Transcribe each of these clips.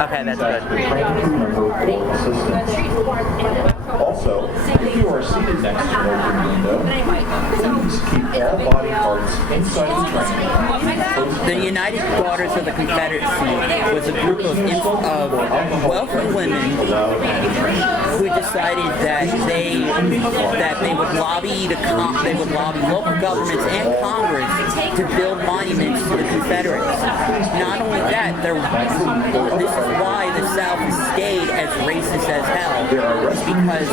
Okay, that's good. Also, if you are seated next to an open window, please keep all body parts inside the train. The United Daughters of the Confederacy was a group of wealthy women who decided that they would lobby local governments and Congress to build monuments to the Confederates. Not only that, this is why the South has stayed as racist as hell, because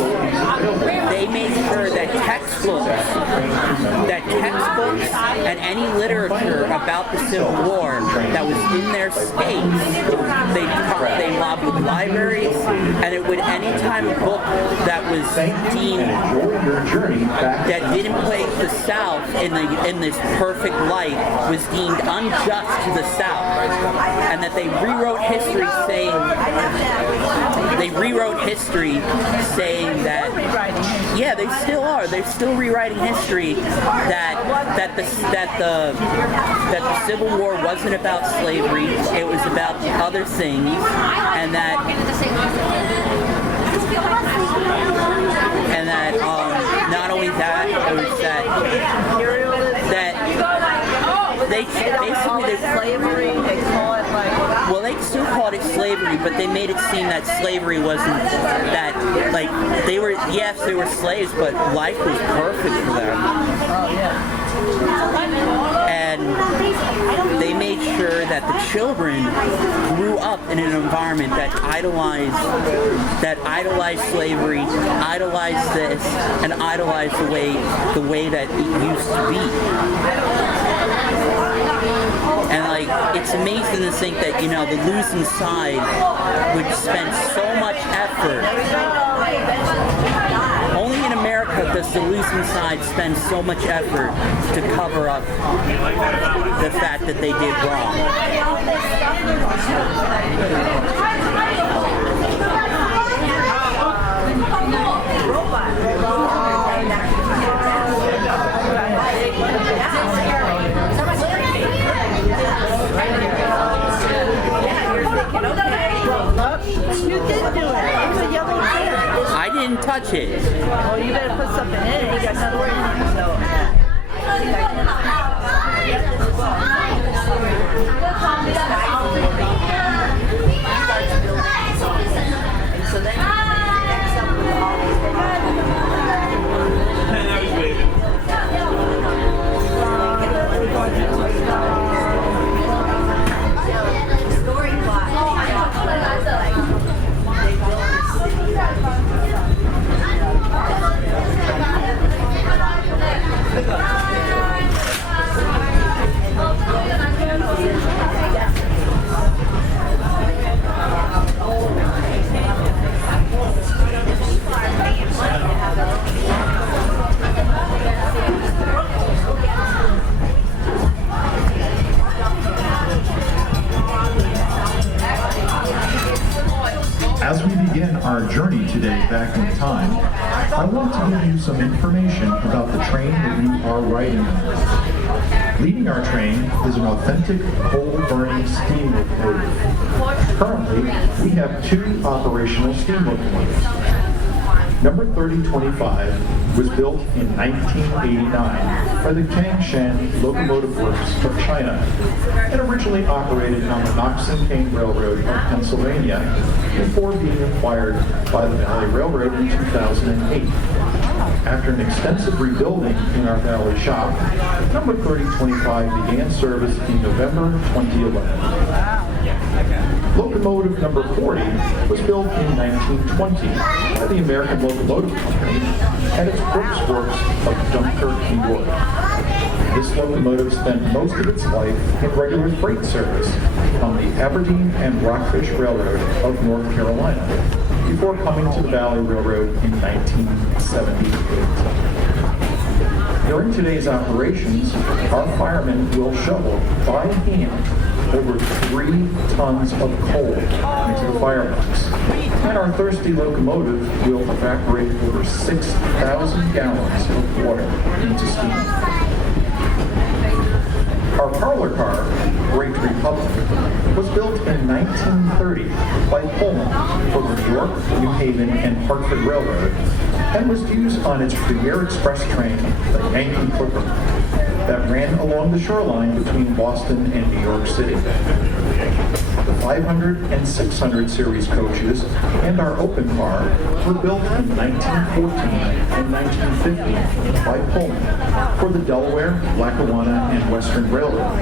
they made sure that textbooks and any literature about the Civil War that was in their states, they lobbied libraries, and it would anytime a book that was deemed that didn't place the South in this perfect light was deemed unjust to the South, and that they rewrote history saying that yeah, they still are. They're still rewriting history that the Civil War wasn't about slavery. It was about other things, and that not only that, it was that they basically slavery. They call it well, they still called it slavery, but they made it seem that slavery wasn't that, like, they were slaves, but life was perfect for them. Oh, yeah. And they made sure that the children grew up in an environment that idolized slavery, idolized this, and idolized the way that it used to be. And like, it's amazing to think that, you know, the losing side would spend so much effort. Only in America does the losing side spend so much effort to cover up the fact that they did wrong. You did do it. It was a yellow chair. I didn't touch it. Well, you better put something in it. You got story in it, so then next up with all these story plot. As we begin our journey today back in time, I want to give you some information about the train that you are riding on. Leading our train is an authentic coal-burning steam locomotive. Currently, we have two operational steam locomotives. Number 3025 was built in 1989 by the Tangshan Locomotive Works of China and originally operated on the Knox and Kane Railroad of Pennsylvania before being acquired by the Valley Railroad in 2008. After an extensive rebuilding in our Valley shop, number 3025 began service in November 2011. Locomotive number 40 was built in 1920 by the American Locomotive Company at its Brooks Works of Dunkirk, New York. This locomotive spent most of its life in regular freight service on the Aberdeen and Rockfish Railroad of North Carolina before coming to the Valley Railroad in 1978. During today's operations, our firemen will shovel by hand over 3 tons of coal into the firebox. And our thirsty locomotive will evaporate over 6,000 gallons of water into steam. Our parlor car, Great Republic, was built in 1930 by Pullman for the New York, New Haven, and Hartford Railroad, and was used on its premier express train, the Yankee Clipper, that ran along the shoreline between Boston and New York City. The 500 and 600 series coaches and our open car were built in 1914 and 1915 by Pullman for the Delaware, Lackawanna, and Western Railroad,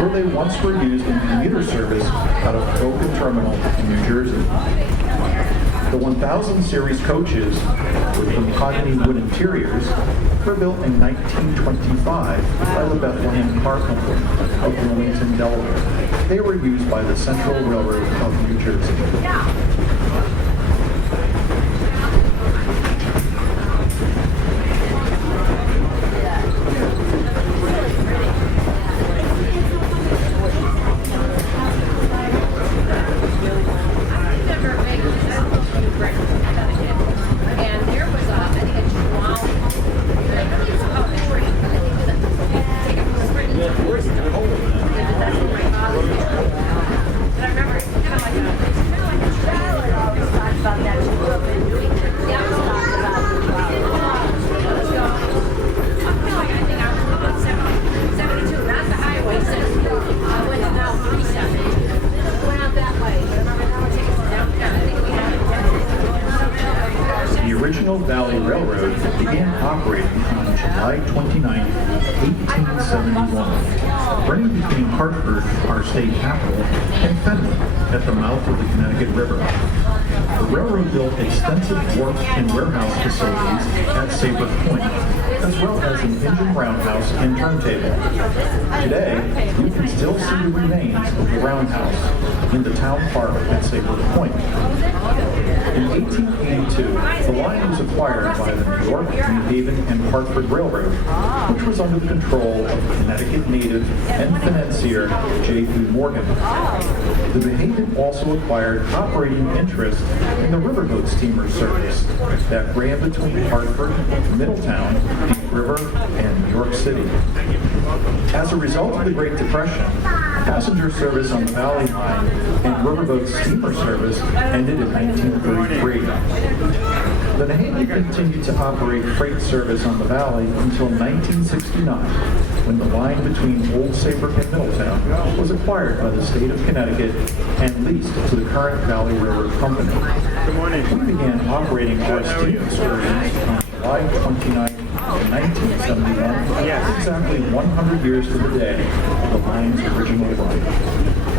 where they once were used in commuter service out of Oakland Terminal in New Jersey. The 1000 series coaches with the mahogany wood interiors were built in 1925 by the Bethlehem Car Company of Wilmington, Delaware. They were used by the Central Railroad of New Jersey. Valley Railroad began operating on July 29, 1871, running between Hartford, our state capital, and Fenwick at the mouth of the Connecticut River. The railroad built extensive wharf and warehouse facilities at Sabre Point, as well as an engine roundhouse and turntable. Today, you can still see the remains of the roundhouse in the town park at Sabre Point. In 1882, the line was acquired by the New York, New Haven, and Hartford Railroad, which was under the control of Connecticut native and financier J.P. Morgan. The New Haven also acquired operating interest in the riverboat steamer service that ran between Hartford, Middletown, Deep River, and New York City. As a result of the Great Depression, passenger service on the Valley Line and riverboat steamer service ended in 1933. The New Haven continued to operate freight service on the Valley until 1969, when the line between Old Saybrook and Middletown was acquired by the state of Connecticut and leased to the current Valley Railroad Company. Good morning. We began operating our steam excursions on July 29, 1971, exactly 100 years to the day of the line's original run.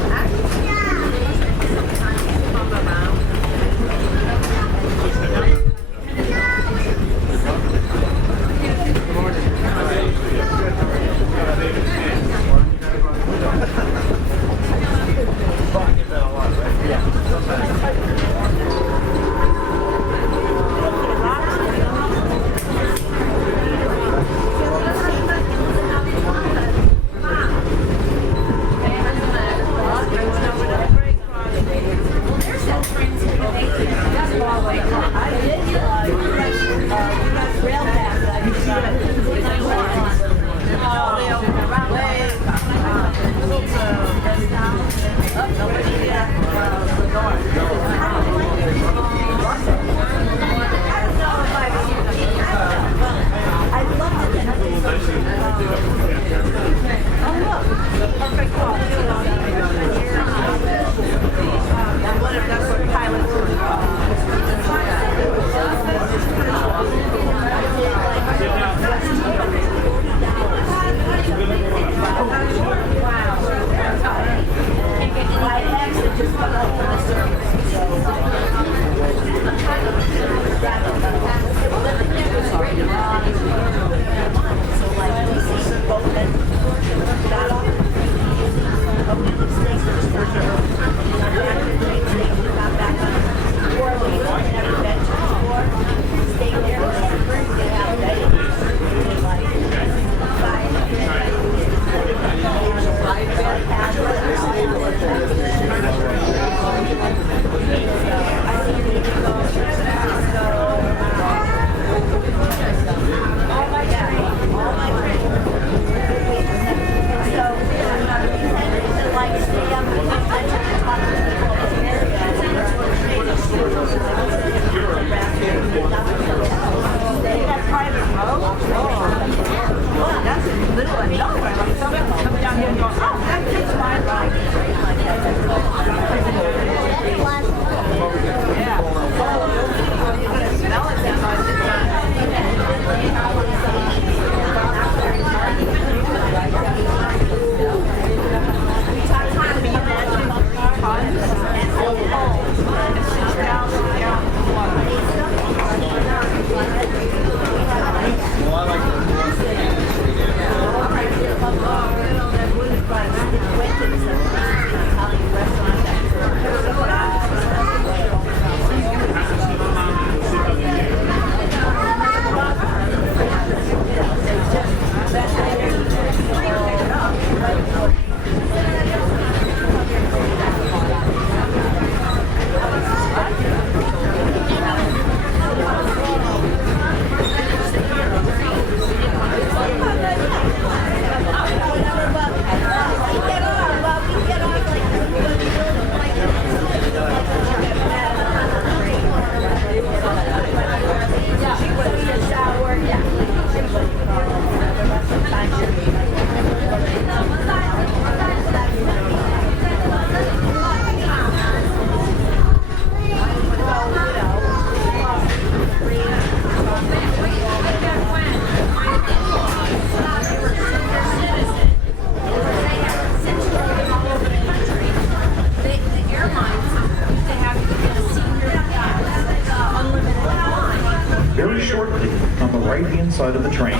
right-hand side of the train,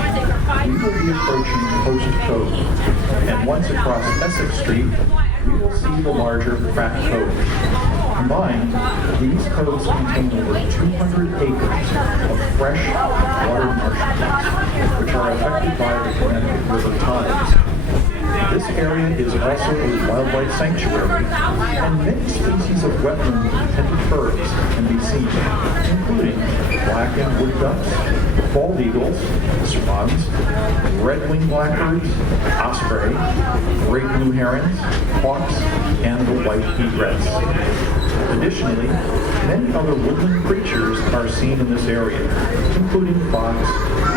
we will be approaching Post Cove, and once across Essex Street, we will see the larger Crack Cove. Combined, these coves contain over 200 acres of fresh water marshlands, which are affected by the Connecticut River tides. This area is also a wildlife sanctuary, and many species of wetland-dependent birds can be seen, including black-and wood ducks, bald eagles, swans, red-winged blackbirds, osprey, great blue herons, hawks, and the white egret. Additionally, many other woodland creatures are seen in this area, including fox,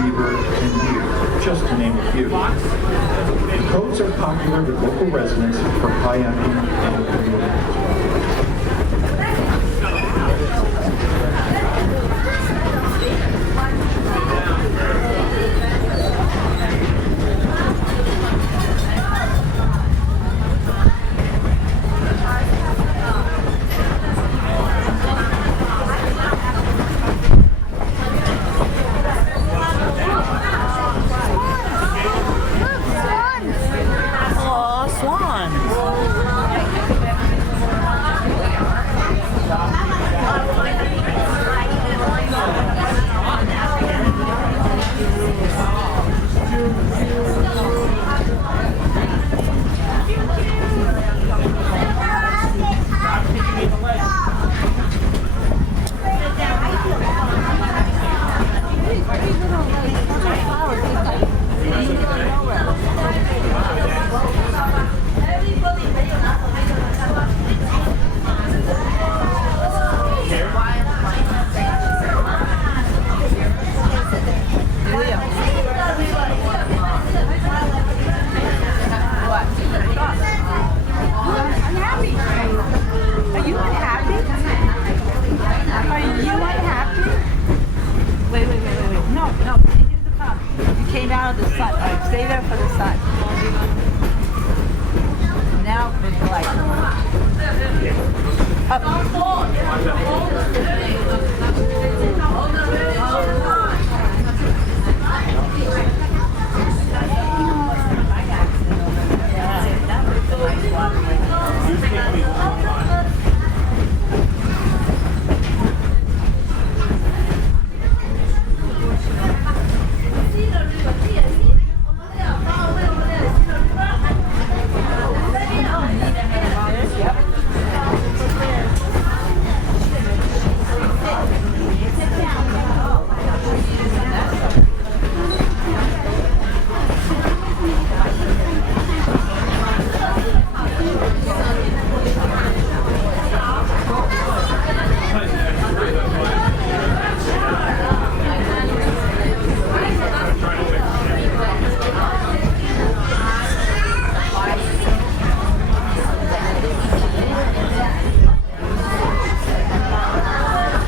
beaver, and deer, just to name a few. The coves are popular with local residents for kayaking and canoeing.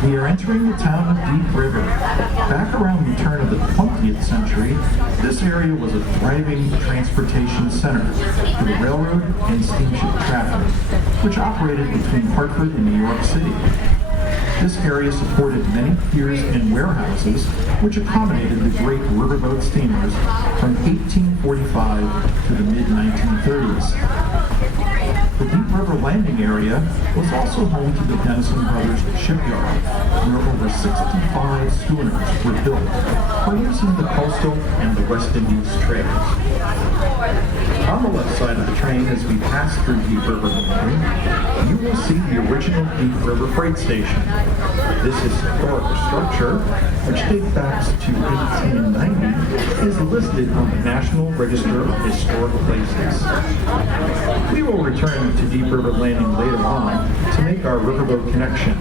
We are entering the town of Deep River. Back around the turn of the 20th century, this area was a thriving transportation center for the railroad and steamship traffic, which operated between Hartford and New York City. This area supported many piers and warehouses, which accommodated the great riverboat steamers from 1845 to the mid-1930s. The Deep River landing area was also home to the Denison Brothers shipyard, where over 65 schooners were built for use in the coastal and the West Indies trades. On the left side of the train, as we pass through Deep River Landing, you will see the original Deep River Freight Station. This historic structure, which dates back to 1890, is listed on the National Register of Historic Places. We will return to Deep River Landing later on to make our riverboat connection.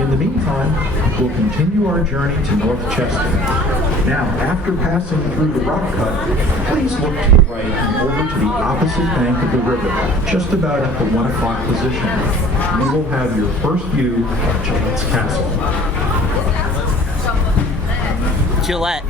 In the meantime, we'll continue our journey to North Chester. Now, after passing through the rock cut, please look to the right and over to the opposite bank of the river, just about at the 1 o'clock position. You will have your first view of Gillette's Castle. Gillette.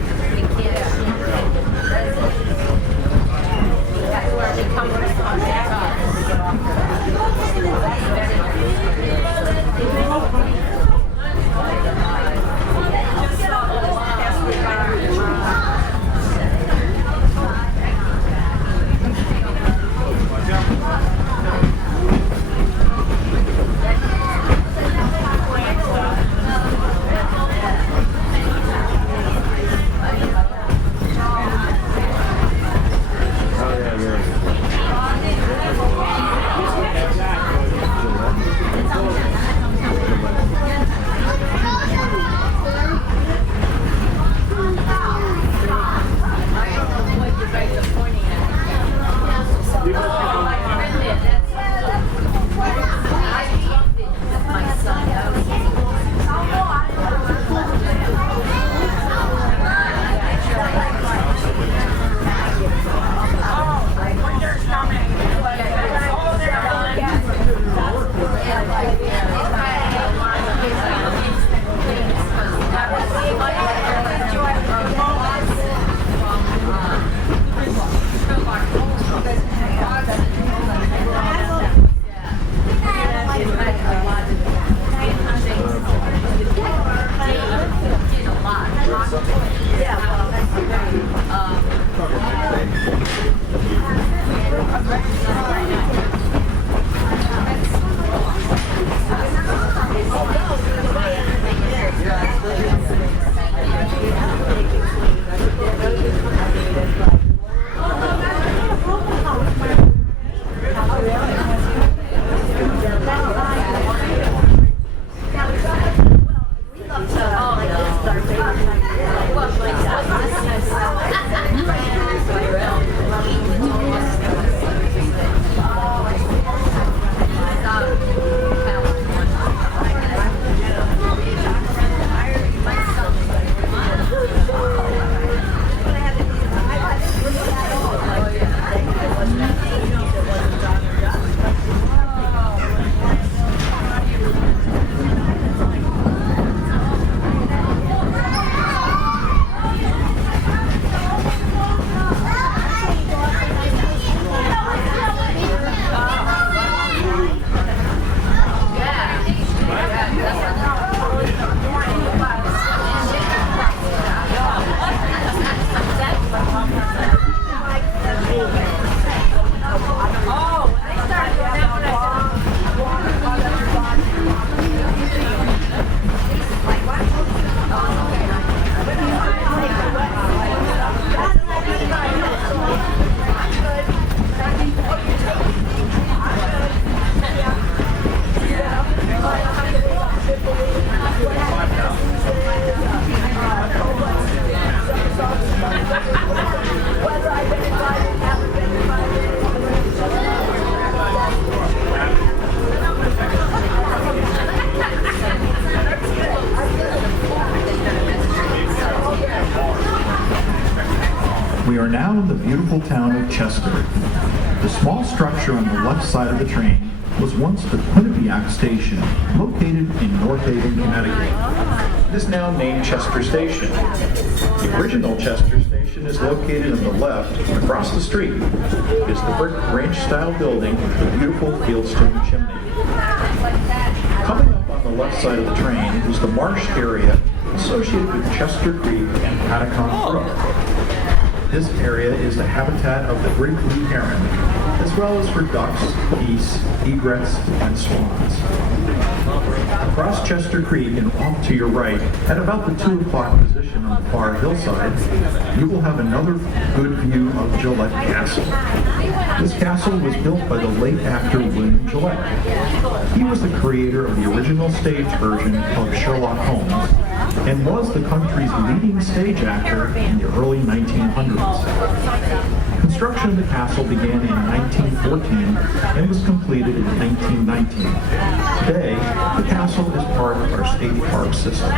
are now in the beautiful town of Chester. The small structure on the left side of the train was once the Quinnipiac Station, located in North Haven, Connecticut. It is now named Chester Station. The original Chester Station is located on the left, across the street. It is the brick ranch-style building with the beautiful fieldstone chimney. Coming up on the left side of the train is the marsh area associated with Chester Creek and Pattacon Brook. This area is the habitat of the great blue heron, as well as for ducks, geese, egrets, and swans. Across Chester Creek and off to your right, at about the 2 o'clock position on the far hillside, you will have another good view of Gillette Castle. This castle was built by the late actor William Gillette. He was the creator of the original stage version of Sherlock Holmes and was the country's leading stage actor in the early 1900s. Construction of the castle began in 1914 and was completed in 1919. Today, the castle is part of our state park system.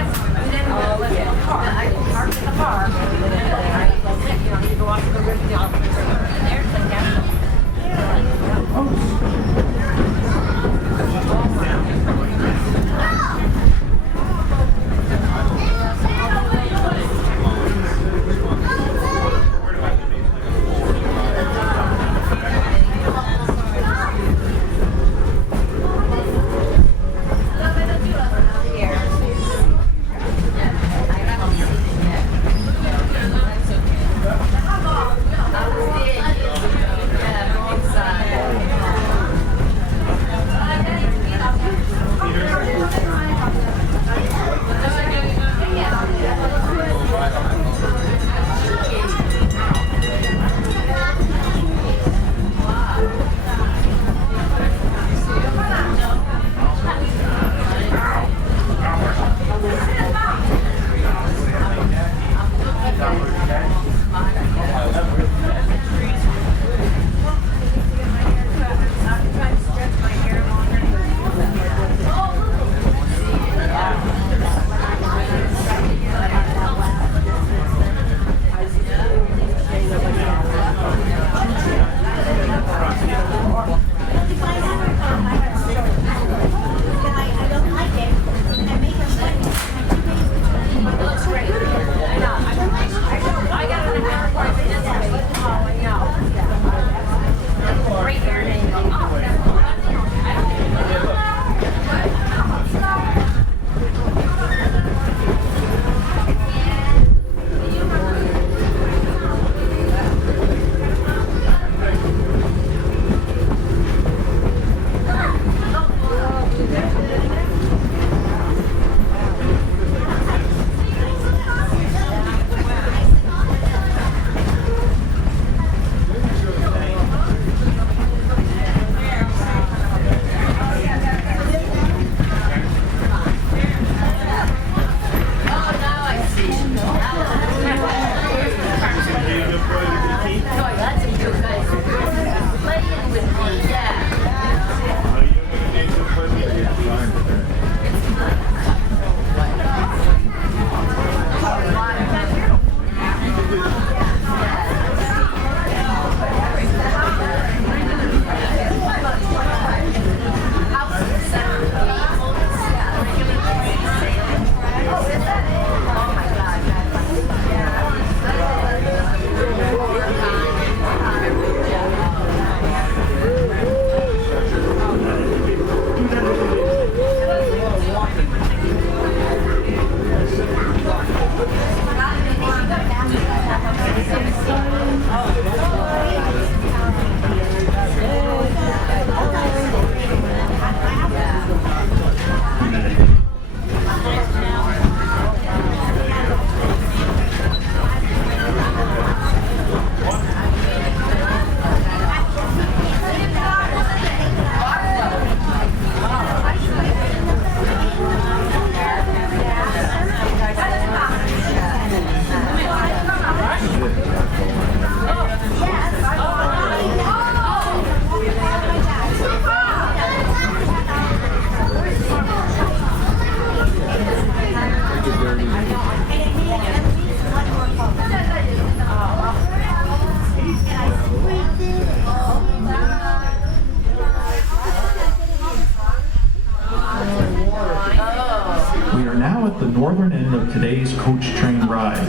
now at the northern end of today's coach train ride.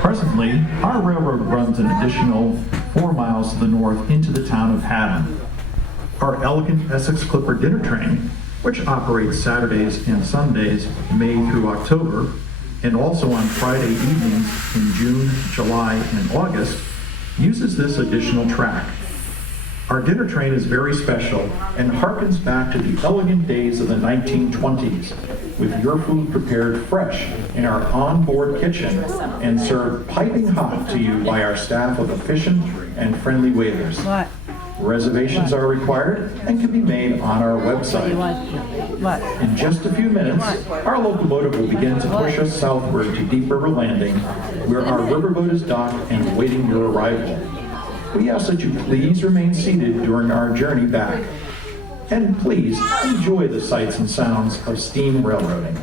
Presently, our railroad runs an additional 4 miles to the north into the town of Haddam. Our elegant Essex Clipper dinner train, which operates Saturdays and Sundays, May through October, and also on Friday evenings in June, July, and August, uses this additional track. Our dinner train is very special and harkens back to the elegant days of the 1920s, with your food prepared fresh in our onboard kitchen and served piping hot to you by our staff of efficient and friendly waiters. What? Reservations are required and can be made on our website. What? In just a few minutes, our locomotive will begin to push us southward to Deep River Landing, where our riverboat is docked and awaiting your arrival. We ask that you please remain seated during our journey back. And please enjoy the sights and sounds of steam railroading.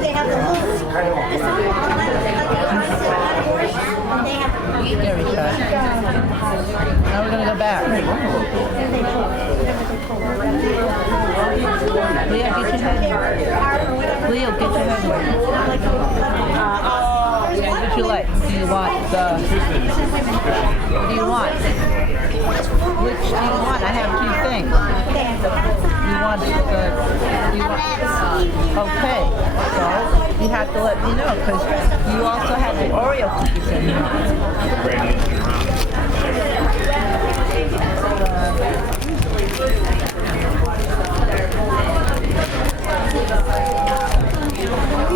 They have the Very shy. Now we're gonna go back. Leo, get your head. Leo, get your head. Yeah, what you like? Do you want the? What do you want? Which do you want? I have two things. You want the? You want? Okay. So you have to let me know because you also have the Oreo cookies in here.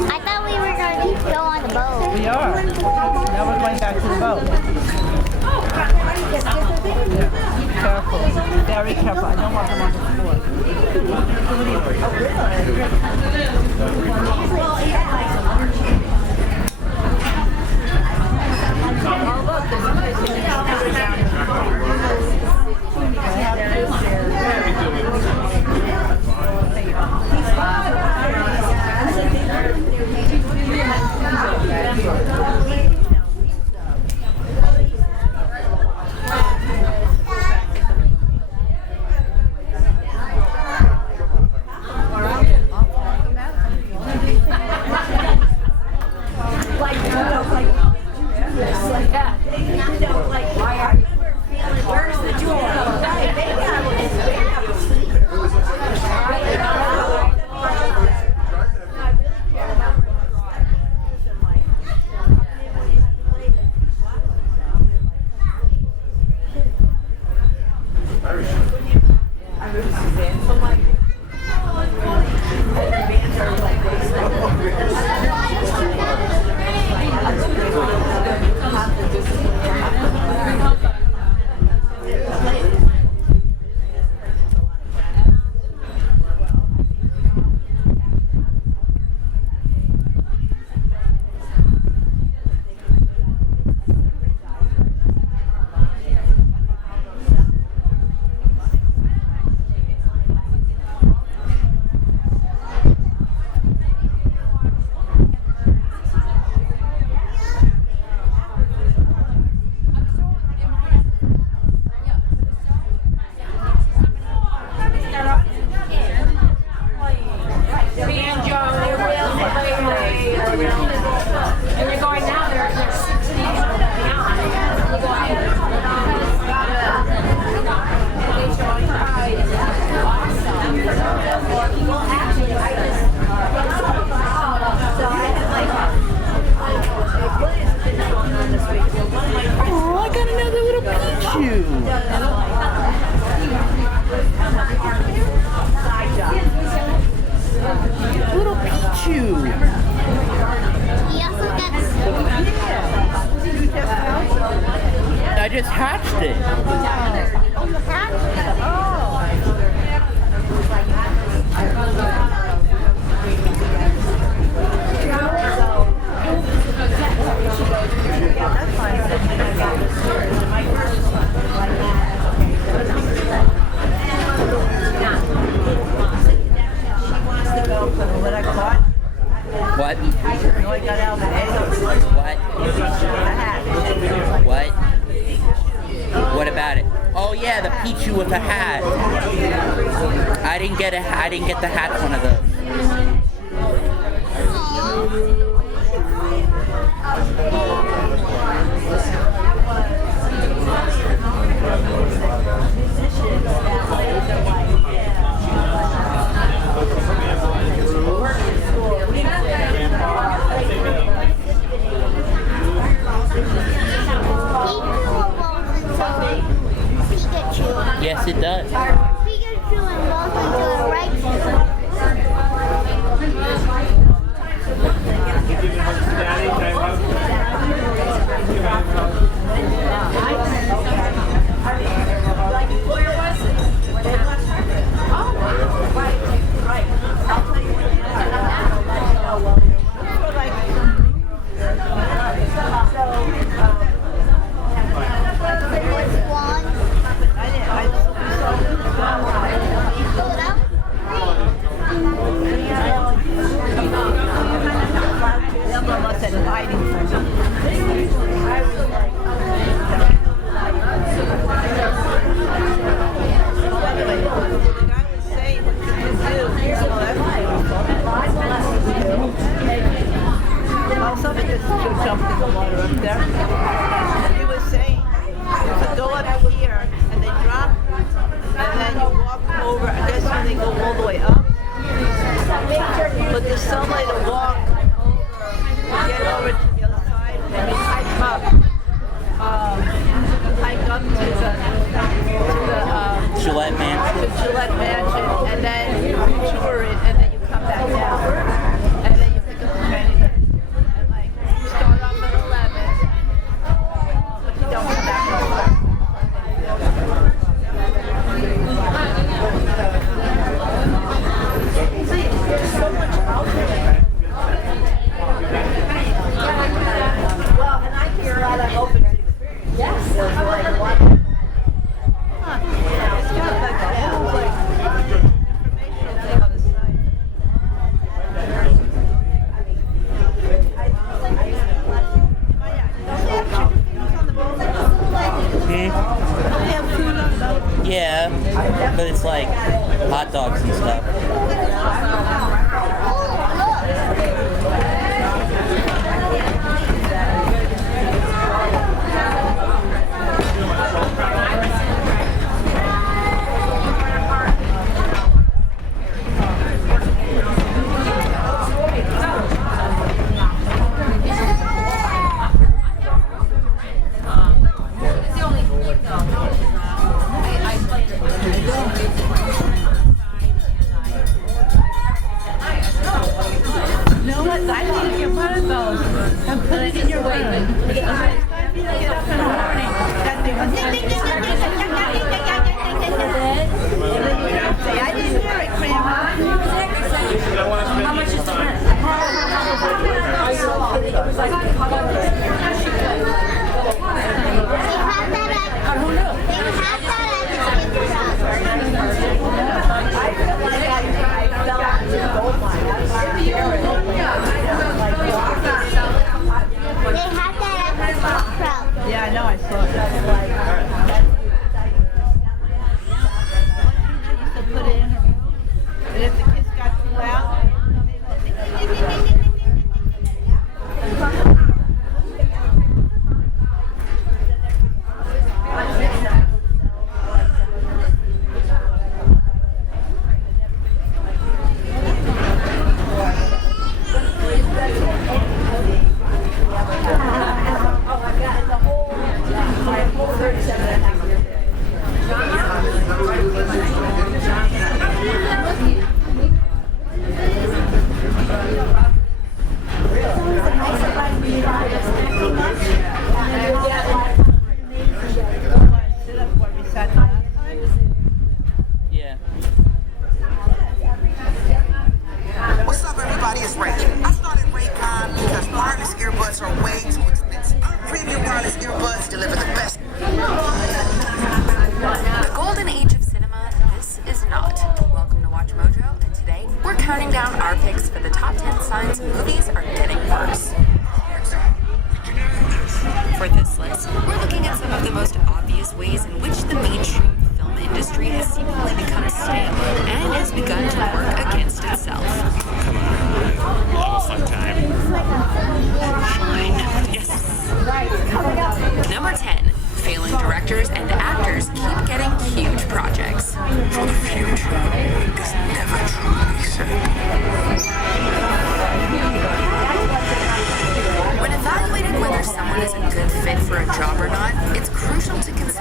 I thought we were going to go on the boat. We are. Now we're going back to the boat. Yeah. Careful. Very careful. I don't want them on the floor. Oh, look. There's a place in the meet you with a hat. I didn't get the hat one of those. Pikachu. Yes, it does. Pikachu and Bulbasaur are right there. Yeah, but it's like hot dogs and stuff.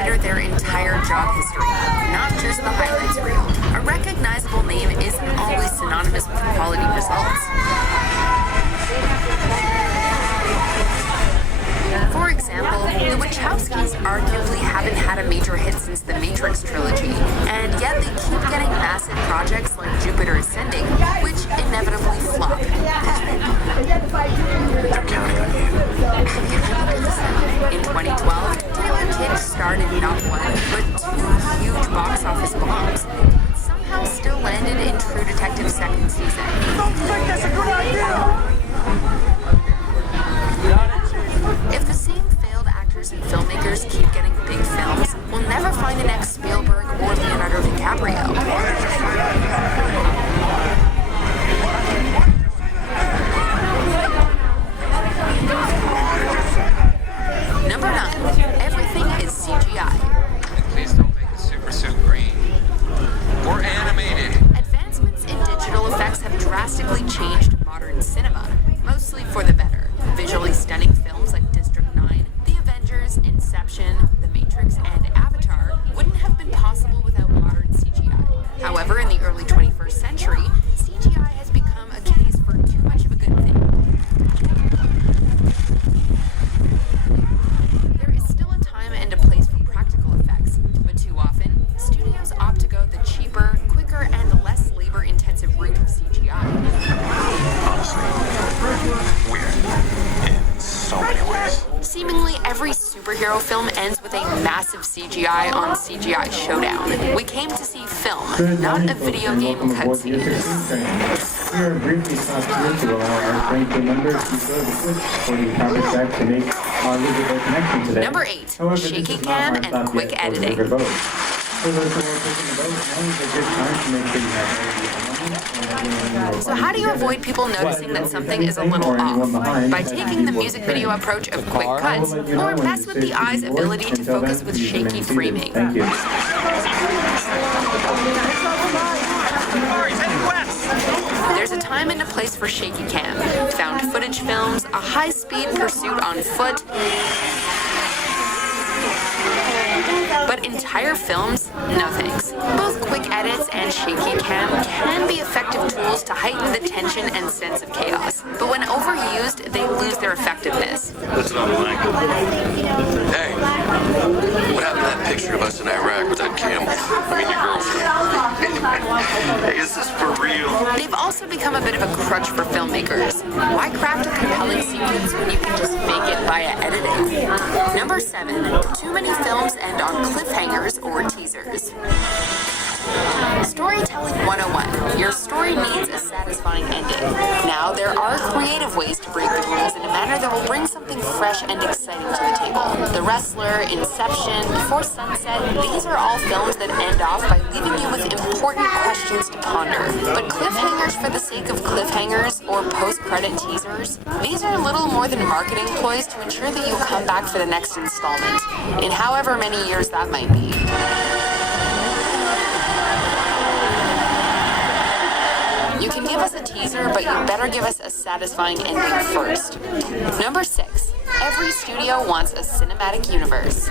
consider their entire job history, not just the highlights reel. A recognizable name isn't always synonymous with quality results. For example, the Wachowskis arguably haven't had a major hit since the Matrix trilogy, and yet they keep getting massive projects like Jupiter Ascending, which inevitably flop. They're counting on you. In 2012, Taylor Kitsch starred in not one, but two huge box office bombs, but somehow still landed in True Detective's second season. Don't think that's a good idea! If the same failed actors and filmmakers keep getting big films, we'll never find the next Spielberg or Leonardo DiCaprio. Number 9. Everything is CGI. Please don't make the super suit green. Or animated. Advancements in digital effects have drastically changed modern cinema, mostly for the better. Visually stunning films like District 9, The Avengers, Inception, The Matrix, and Avatar wouldn't have been possible without modern CGI. However, in the early 21st century, CGI has become a case for too much of a good thing. There is still a time and a place for practical effects, but too often, studios opt to go the cheaper, quicker, and less labor-intensive route of CGI. Honestly, weird in so many ways. Seemingly every superhero film ends with a massive CGI on CGI showdown. We came to see film, not a video game cutscene. We are briefly stopped here to allow our train crew members to throw the switch for the proper track to make our visible connection today. Number 8, However, this shaky is not cam our and stop quick yet for the editing. vote. For those who are pushing the vote, now is a good time to make sure you have everything. So how do you avoid people noticing that something is a little off? By taking the music video approach of quick cuts, or mess with the eye's ability to focus with shaky framing. Thank you. There's a time and a place for shaky cam, found footage films, a high-speed pursuit on foot, but entire films? No thanks. Both quick edits and shaky cam can be effective tools to heighten the tension and sense of chaos, but when overused, they lose their effectiveness. Listen up, Mike. Hey, what happened to that picture of us in Iraq with that camel? I mean, your girlfriend. Hey, is this for real? They've also become a bit of a crutch for filmmakers. Why craft a compelling sequence when you can just make it via editing? Number 7. Too many films end on cliffhangers or teasers. Storytelling 101. Your story needs a satisfying ending. Now, there are creative ways to break the rules in a manner that will bring something fresh and exciting to the table. The Wrestler, Inception, Before Sunset, these are all films that end off by leaving you with important questions to ponder. But cliffhangers for the sake of cliffhangers or post-credit teasers, these are little more than marketing ploys to ensure that you'll come back for the next installment, in however many years that might be. You can give us a teaser, but you better give us a satisfying ending first. Number 6. Every studio wants a cinematic universe.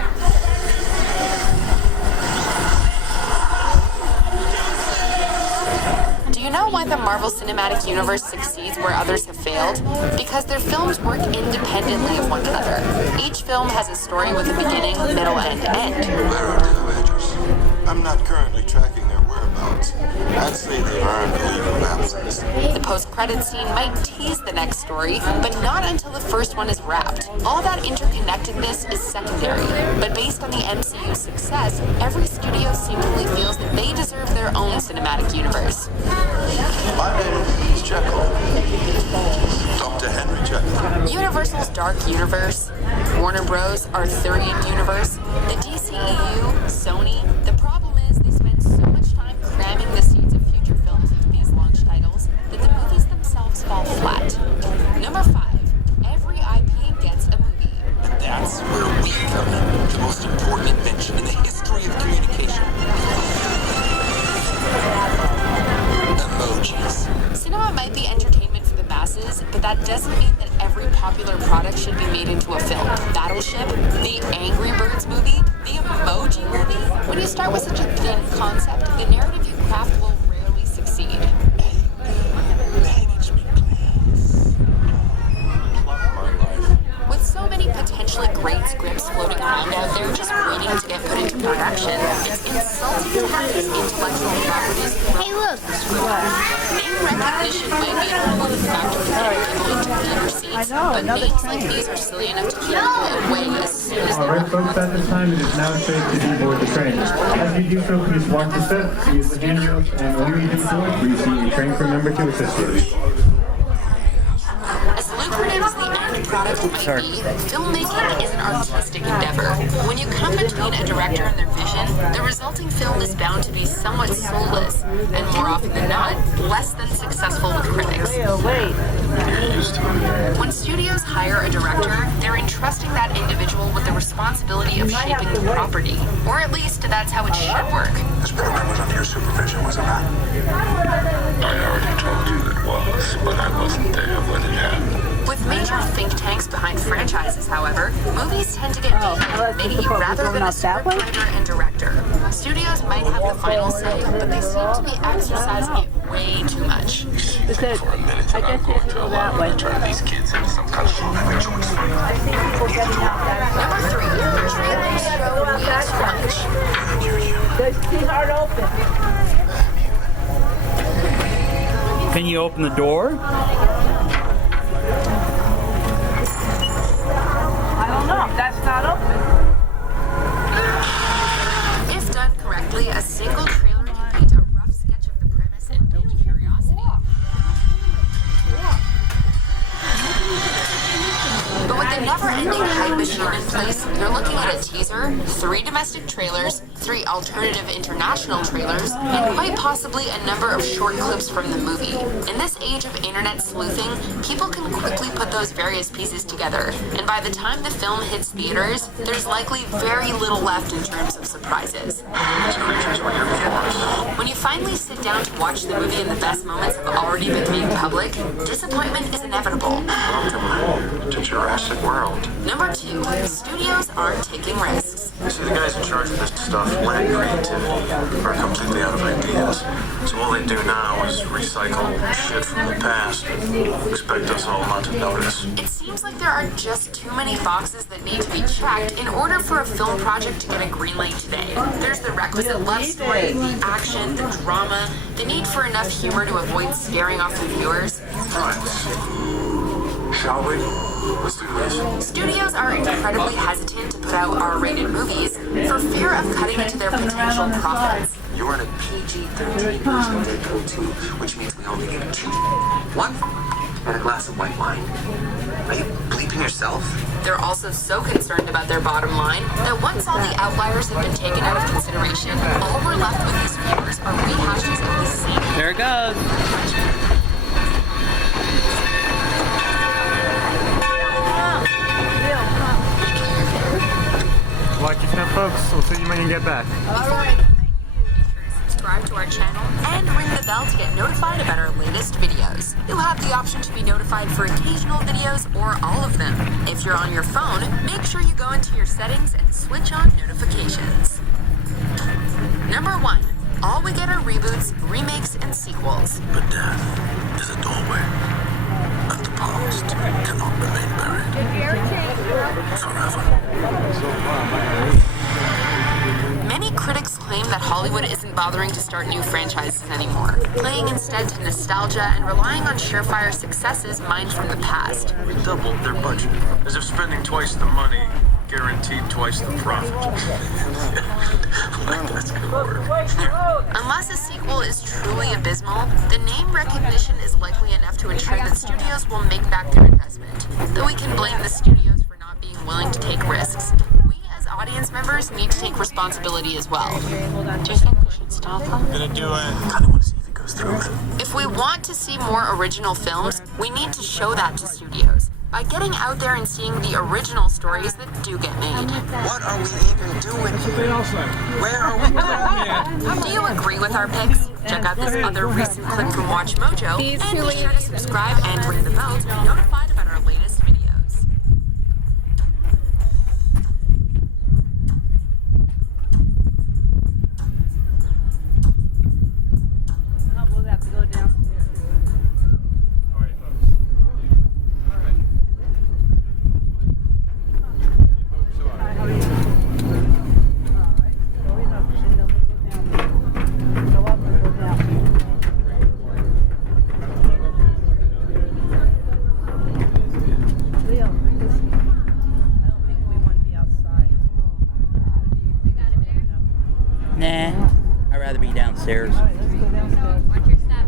Do you know why the Marvel Cinematic Universe succeeds where others have failed? Because their films work independently of one another. Each film has a story with a beginning, middle, and end. Where are the Avengers? I'm not currently tracking their whereabouts. I'd say they've earned a leave of absence. The post-credit scene might tease the next story, but not until the first one is wrapped. All that interconnectedness is secondary, but based on the MCU's success, every studio seemingly feels that they deserve their own cinematic universe. My name is Jekyll. Dr. Henry Jekyll. Universal's Dark Universe, Warner Bros. Arthurian Universe, the DCEU, Sony. The problem is they spend so much time cramming the seeds of future films into these launch titles that the movies themselves fall flat. Number 5. Every IP gets a movie. And that's where we come in. The most important invention in the history of communication. Emojis. Cinema might be entertainment for the masses, but that doesn't mean that every every popular product should be made into a film. Battleship, the Angry Birds movie, the Emoji movie. When you start with such a thin concept, the narrative you craft will rarely succeed. With so many potentially great scripts floating around out there just waiting to get put into production, it's insulting to have these intellectual properties. Hey, look. Name recognition might be an important factor in getting people into theater seats, but names like these are silly enough to keep people away as soon as they Alright folks, at this time it is now safe to deboard the train. As you do so, please watch the steps, use the handrails, and when you do so, please see a train crew member to assist you. As lucrative as the end product might be, filmmaking is an artistic endeavor. When you come between a director and their vision, the resulting film is bound to be somewhat soulless, and more often than not, less than successful with critics. When studios hire a director, they're entrusting that individual with the responsibility of shaping the property, or at least that's how it should work. This program was under your supervision, was it not? I already told you it was, but I wasn't there when it happened. With major think tanks behind franchises, however, movies tend to get deep into the committee rather than the scriptwriter and director. Studios might have the final say, but they seem to be exercising it way too much. Because for a minute, I guess going to allow me to turn these kids into some kind of choice. Number 3, trailers show way too much. Can you open the door? I don't know. That's not open. If done correctly, a single trailer can paint a rough sketch of the premise and build curiosity. But with the never-ending hype machine in place, you're looking at a teaser, 3 domestic trailers, 3 alternative international trailers, and quite possibly a number of short clips from the movie. In this age of internet sleuthing, people can quickly put those various pieces together, and by the time the film hits theaters, there's likely very little left in terms of surprises. When you finally sit down to watch the movie and the best moments have already been made public, disappointment is inevitable. To Jurassic World. Number 2, studios aren't taking risks. See, the guys in charge of this stuff lack creativity, are completely out of ideas. So all they do now is recycle shit from the past and expect us all not to notice. It seems like there are just too many boxes that need to be checked in order for a film project to get a green light today. There's the requisite love story, the action, the drama, the need for enough humor to avoid scaring off the viewers. Right. Shall we? Let's do this. Studios are incredibly hesitant to put out R-rated movies for fear of cutting into their potential profits. You're in a PG-13 version of Deadpool 2, which means we only need 2. 1 and a glass of white wine. Are you bleeping yourself? They're also so concerned about their bottom line that once all the outliers have been taken out of consideration, all we're left with as viewers are rehashes of the same. There it goes. Watch your step, folks. We'll see you when you get back. All right. Subscribe to our channel and ring the bell to get notified about our latest videos. You'll have the option to be notified for occasional videos or all of them. If you're on your phone, make sure you go into your settings and switch on notifications. Number 1. All we get are reboots, remakes, and sequels. But death is a doorway, and the past cannot remain buried forever. Many critics claim that Hollywood isn't bothering to start new franchises anymore, playing instead to nostalgia and relying on surefire successes mined from the past. We doubled their budget, as if spending twice the money guaranteed twice the profit. That's gonna work. Unless a sequel is truly abysmal, the name recognition is likely enough to ensure that studios will make back their investment, though we can blame the studios for not being willing to take risks. We as audience members need to take responsibility as well. Do you think we should stop them? Gonna do it. Kinda wanna see if it goes through. If we want to see more original films, we need to show that to studios by getting out there and seeing the original stories that do get made. What are we even doing here? Where are we going? Do you agree with our picks? Check out this other recent clip from Watch Mojo, and be sure to subscribe and ring the bell to be notified about our latest video. Nah, I'd rather be downstairs. All right, let's go downstairs. Watch your step.